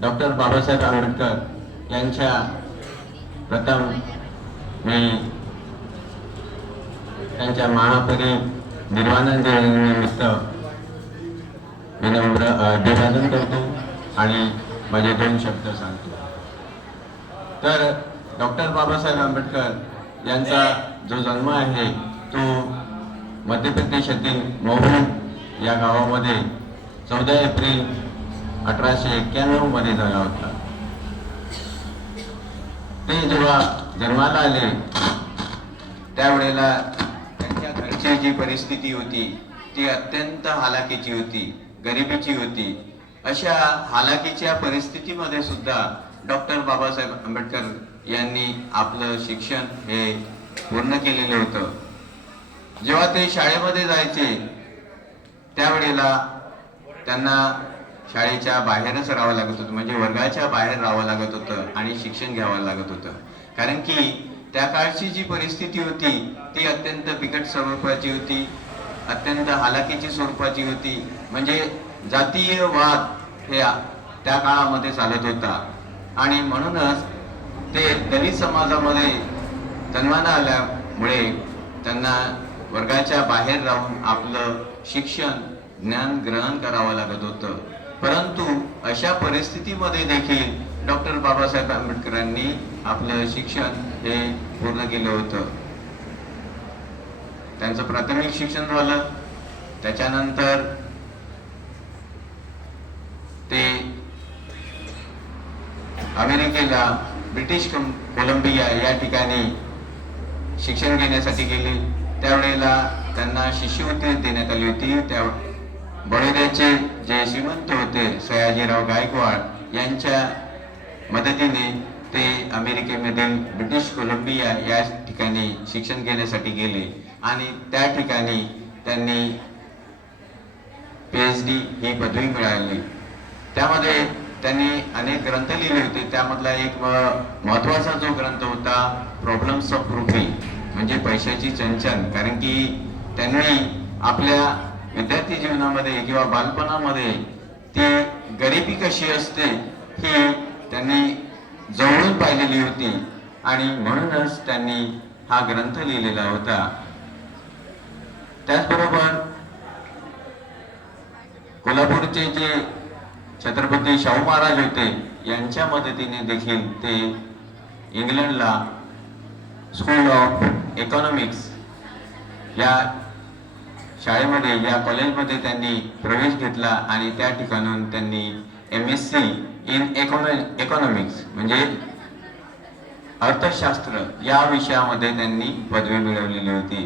Doctor Babasaheb Ambedkar यांच्या प्रथम मी त्यांच्या महापरी निर्वाणन निमित्त विनम्र अभिवादन करतो आणि माझे दोन शब्द सांगतो. तर डॉक्टर बाबासाहेब आंबेडकर यांचा जो जन्म आहे तो मध्य प्रदेशातील मोहन या गावामध्ये चौदा एप्रिल अठराशे एक्क्याण्णवमध्ये झाला होता. ते जेव्हा जन्माला आले त्यावेळेला त्यांच्या घरची जी परिस्थिती होती ती अत्यंत हालाकीची होती गरिबीची होती. अशा हालाकीच्या परिस्थितीमध्ये सुद्धा डॉक्टर बाबासाहेब आंबेडकर यांनी आपलं शिक्षण हे पूर्ण केलेलं होतं. जेव्हा ते शाळेमध्ये जायचे त्यावेळेला त्यांना शाळेच्या बाहेरच राहावं लागत होतं. म्हणजे वर्गाच्या बाहेर राहावं लागत होतं आणि शिक्षण घ्यावं लागत होतं. कारण की त्या काळची जी परिस्थिती होती ती अत्यंत बिकट स्वरूपाची होती अत्यंत हालाकीची स्वरूपाची होती. म्हणजे जातीय वाद हे त्या काळामध्ये चालत होता. आणि म्हणूनच ते दलित समाजामध्ये जन्माला आल्यामुळे त्यांना वर्गाच्या बाहेर राहून आपलं शिक्षण ज्ञान ग्रहण करावं लागत होतं. परंतु अशा परिस्थितीमध्ये देखील डॉक्टर बाबासाहेब आंबेडकरांनी आपलं शिक्षण हे पूर्ण केलं होतं. त्यांचं प्राथमिक शिक्षण झालं. त्याच्यानंतर ते अमेरिकेला ब्रिटिश कोलंबिया या ठिकाणी शिक्षण घेण्यासाठी गेले. त्यावेळेला त्यांना शिष्यवृत्ती देण्यात आली होती. त्या बडोद्याचे जे श्रीमंत होते सयाजीराव गायकवाड यांच्या मदतीने ते अमेरिकेमधील ब्रिटिश कोलंबिया या ठिकाणी शिक्षण घेण्यासाठी गेले. आणि त्या ठिकाणी त्यांनी पी एच डी ही पदवी मिळाली. त्यामध्ये त्यांनी अनेक ग्रंथ लिहिले होते. त्यामधला एक महत्त्वाचा महत्त्वाचा जो ग्रंथ होता प्रॉब्लेम्स ऑफ रुपी म्हणजे पैशाची चंचन कारण की त्यांनी आपल्या विद्यार्थी जीवनामध्ये किंवा बालपणामध्ये ती गरिबी कशी असते हे त्यांनी जवळून पाहिलेली होती. आणि म्हणूनच त्यांनी हा ग्रंथ लिहिलेला होता. त्याचबरोबर कोल्हापूरचे जे छत्रपती शाहू महाराज होते यांच्या मदतीने देखील ते इंग्लंडला स्कूल ऑफ इकॉनॉमिक्स या शाळेमध्ये या कॉलेजमध्ये त्यांनी प्रवेश घेतला आणि त्या ठिकाणून त्यांनी M S C in econo economics म्हणजे अर्थशास्त्र या विषयामध्ये त्यांनी पदवी मिळवलेली होती.